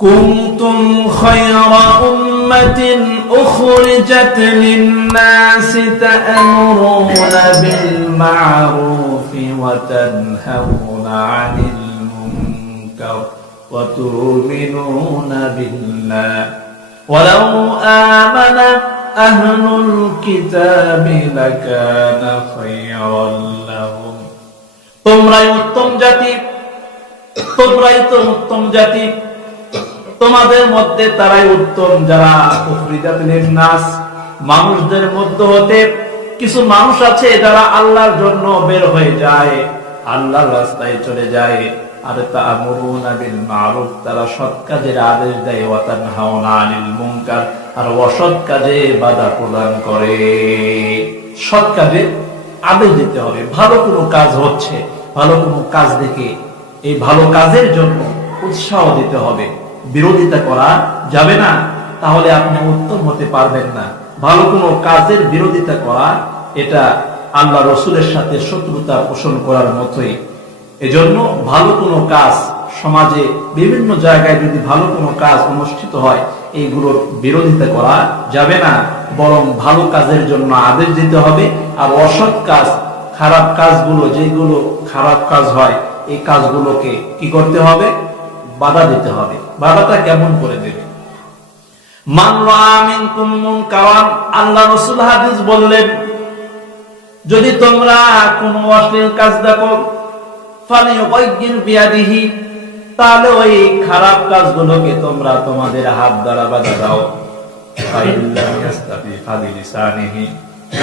كنتم خير أمة أخرجت للناس تأمرون بالمعروف وتنهون عن المنكر وتؤمنون بالله ولو آمن أهل الكتاب لكان خيرا لهم তোমরাই উত্তম জাতি তোমাদের মধ্যে তারাই উত্তম যারা উখরিজাত লিন-নাস মানুষদের মধ্যে হতে কিছু মানুষ আছে যারা আল্লাহর জন্য বের হয়ে যায়, আল্লাহর রাস্তায় চলে যায়। আর তা'মুরুনা বিল মা'রুফ তারা সৎ কাজের আদেশ দেয়, ওয়া তানহাউনা আনিল মুনকার আর অসৎ কাজে বাধা প্রদান করে। সৎ কাজে আদেশ দিতে হবে। ভালো কোনো কাজ হচ্ছে, ভালো কোনো কাজ দেখে এই ভালো কাজের জন্য উৎসাহ দিতে হবে, বিরোধিতা করা যাবে না, তাহলে আপনি উত্তম হতে পারবেন না। ভালো কোনো কাজের বিরোধিতা করা এটা আল্লাহ রসুলের সাথে শত্রুতা পোষণ করার মতোই। এজন্য ভালো কোনো কাজ সমাজে বিভিন্ন জায়গায় যদি ভালো কোনো কাজ অনুষ্ঠিত হয় এইগুলোর বিরোধিতা করা যাবে না, বরং ভালো কাজের জন্য আদেশ দিতে হবে। আর অসৎ কাজ, খারাপ কাজগুলো, যেগুলো খারাপ কাজ হয় এই কাজগুলোকে কি করতে হবে? বাধা দিতে হবে। বাধাটা কেমন করে দেবে? মান রাআ মিনকুম মুনকারান, আল্লাহ রাসূল হাদিস বললেন, যদি তোমরা কোন অশ্লীল কাজ দেখো ফালিয়ুগাইয়ির বিয়াদিহি, তাহলে ওই খারাপ কাজগুলোকে তোমরা তোমাদের হাত দ্বারা বাধা দাও। ফাইল্লাম ইয়াস্তাতি ফাবিলিসানিহি,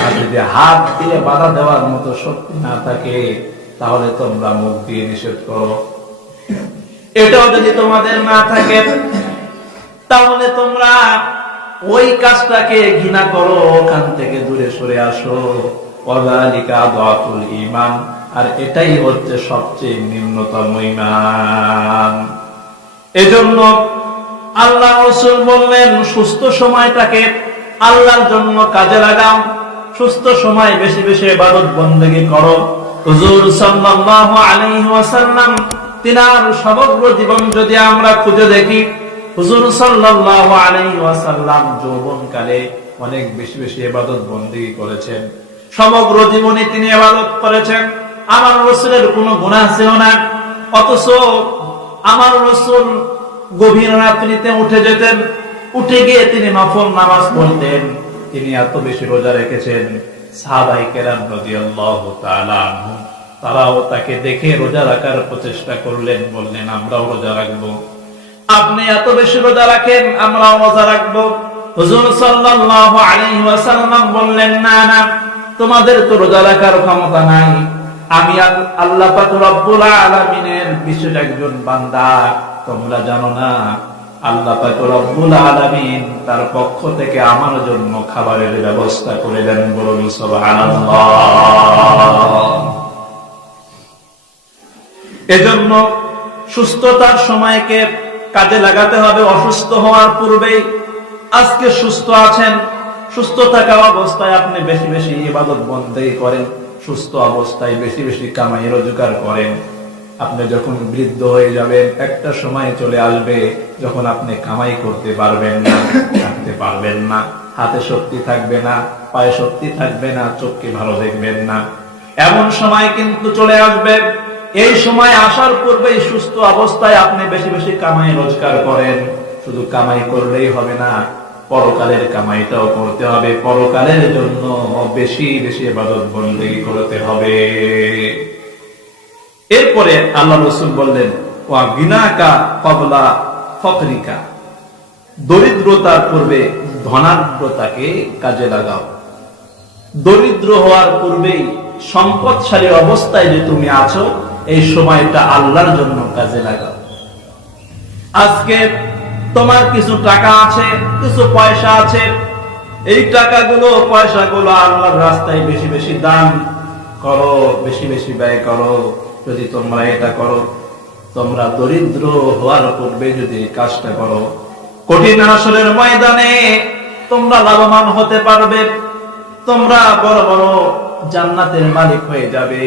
আর যদি হাত দিয়ে বাধা দেওয়ার মতো শক্তি না থাকে তাহলে তোমরা মুখ দিয়ে নিষেধ করো। এটাও যদি তোমাদের না থাকে তাহলে তোমরা ওই কাজটাকে ঘৃণা করো, ওখান থেকে দূরে সরে আসো। ওয়াযালিকা আযআফুল ঈমান, আর এটাই হচ্ছে সবচেয়ে নিম্নতম ঈমান। এজন্য আল্লাহ রাসূল বললেন, সুস্থ সময়টাকে আল্লাহর জন্য কাজে লাগাও, সুস্থ সময় বেশি বেশি ইবাদত বন্দেগী করো। হুজুর সাল্লাল্লাহু আলাইহি ওয়াসাল্লাম তিনার সমগ্র জীবন যদি আমরা খুঁজে দেখি, হুজুর সাল্লাল্লাহু আলাইহি ওয়াসাল্লাম যৌবনকালে অনেক বেশি বেশি ইবাদত বন্দেগী করেছেন। সমগ্র জীবনে তিনি ইবাদত করেছেন। আমার রাসূলের কোনো গুনাহ ছিল না, অথচ আমার রাসূল গভীর রাত্রিতে উঠে যেতেন, উঠে গিয়ে তিনি নফল নামাজ পড়তেন। তিনি এত বেশি রোজা রেখেছেন, সাহাবায়ে কেরাম রাদিয়াল্লাহু তাআলা আনহু তারাও তাকে দেখে রোজা রাখার প্রচেষ্টা করলেন, বললেন আমরাও রোজা রাখবো। আপনি এত বেশি রোজা রাখেন, আমরাও রোজা রাখবো। হুজুর সাল্লাল্লাহু আলাইহি ওয়াসাল্লাম বললেন, না না, তোমাদের তো রোজা রাখার ক্ষমতা নাই, আমি আল্লাহ পাক রব্বুল আলামিনের বিশেষ একজন বান্দা, তোমরা জানো না আল্লাহ পাক রব্বুল আলামিন তার পক্ষ থেকে আমার জন্য খাবারের ব্যবস্থা করে দেন। বলুন সুবহানাল্লাহ। এজন্য সুস্থতার সময়কে কাজে লাগাতে হবে, অসুস্থ হওয়ার পূর্বেই। আজকে সুস্থ আছেন, সুস্থ থাকা অবস্থায় আপনি বেশি বেশি ইবাদত বন্দেগী করেন, সুস্থ অবস্থায় বেশি বেশি কামাই রোজগার করেন। আপনি যখন বৃদ্ধ হয়ে যাবেন, একটা সময় চলে আসবে যখন আপনি কামাই করতে পারবেন না, থাকতে পারবেন না, হাতে শক্তি থাকবে না, পায়ে শক্তি থাকবে না, চোখকে ভালো দেখবেন না। এমন সময় কিন্তু চলে আসবে। এই সময় আসার পূর্বেই সুস্থ অবস্থায় আপনি বেশি বেশি কামাই রোজগার করেন। শুধু কামাই করলেই হবে না, পরকালের কামাইটাও করতে হবে। পরকালের জন্য বেশি বেশি ইবাদত বন্দেগী করতে হবে। এরপরে আল্লাহ রাসূল বললেন, ওয়া গিনাকা ক্বাবলা ফাকরিকা, দরিদ্রতার পূর্বে ধনাঢ্যতাকে কাজে লাগাও। দরিদ্র হওয়ার পূর্বেই সম্পদশালী অবস্থায় যে তুমি আছো, এই সময়টা আল্লাহর জন্য কাজে লাগাও। আজকে তোমার কিছু টাকা আছে, কিছু পয়সা আছে, এই টাকাগুলো পয়সাগুলো আল্লাহর রাস্তায় বেশি বেশি দান করো, বেশি বেশি ব্যয় করো। যদি তোমরা এটা করো, তোমরা দরিদ্র হওয়ার পূর্বে যদি কাজটা করো, কঠিন হাসরের ময়দানে তোমরা লাভবান হতে পারবে। তোমরা বড় বড় জান্নাতের মালিক হয়ে যাবে,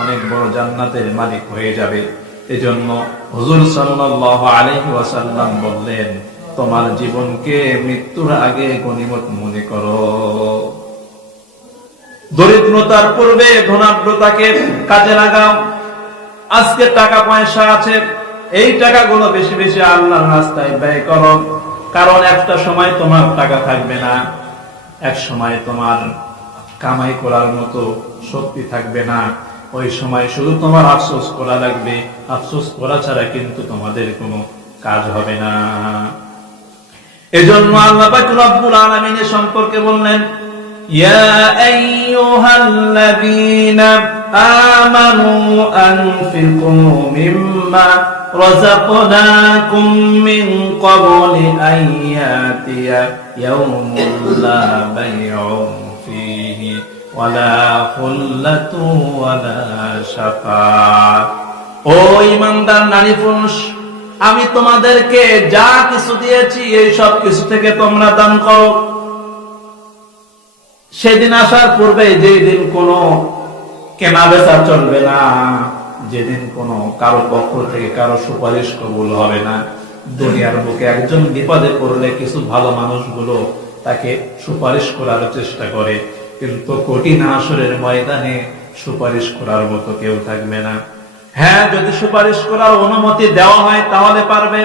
অনেক বড় জান্নাতের মালিক হয়ে যাবে। এজন্য হুজুর সাল্লাল্লাহু আলাইহি ওয়াসাল্লাম বললেন, তোমার জীবনকে মৃত্যুর আগে গনিমত মনে করো। দরিদ্রতার পূর্বে ধনাঢ্যতাকে কাজে লাগাও। আজকে টাকা পয়সা আছে, এই টাকাগুলো বেশি বেশি আল্লাহর রাস্তায় ব্যয় করো, কারণ একটা সময় তোমার টাকা থাকবে না, এক সময় তোমার কামাই করার মতো শক্তি থাকবে না। ওই সময় শুধু তোমার আফসোস করা লাগবে, আফসোস করা ছাড়া কিন্তু তোমাদের কোনো কাজ হবে না। এজন্য আল্লাহ পাক রব্বুল আলামিনের সম্পর্কে বললেন, ইয়া আইয়ুহাল্লাযীনা আমানু আনফিকু মিম্মা রাযাকনাকুম মিন ক্বাবলি আন ইয়াতিয়া ইয়াউমুন লা বাইউন ফীহি ওয়ালা খুল্লাতু ওয়ালা শাফাআত। ও ঈমানদার নারী পুরুষ, আমি তোমাদেরকে যা কিছু দিয়েছি এই সব কিছু থেকে তোমরা দান করো। সেদিন আসার পূর্বে যেদিন কোনো কেনা বেচা চলবে না, যেদিন কোনো কারো পক্ষ থেকে কারো সুপারিশ কবুল হবে না। দুনিয়ার বুকে একজন বিপদে পড়লে কিছু ভালো মানুষগুলো তাকে সুপারিশ করার চেষ্টা করে, কিন্তু কঠিন হাসরের ময়দানে সুপারিশ করার মতো কেউ থাকবে না। হ্যাঁ, যদি সুপারিশ করার অনুমতি দেওয়া হয় তাহলে পারবে।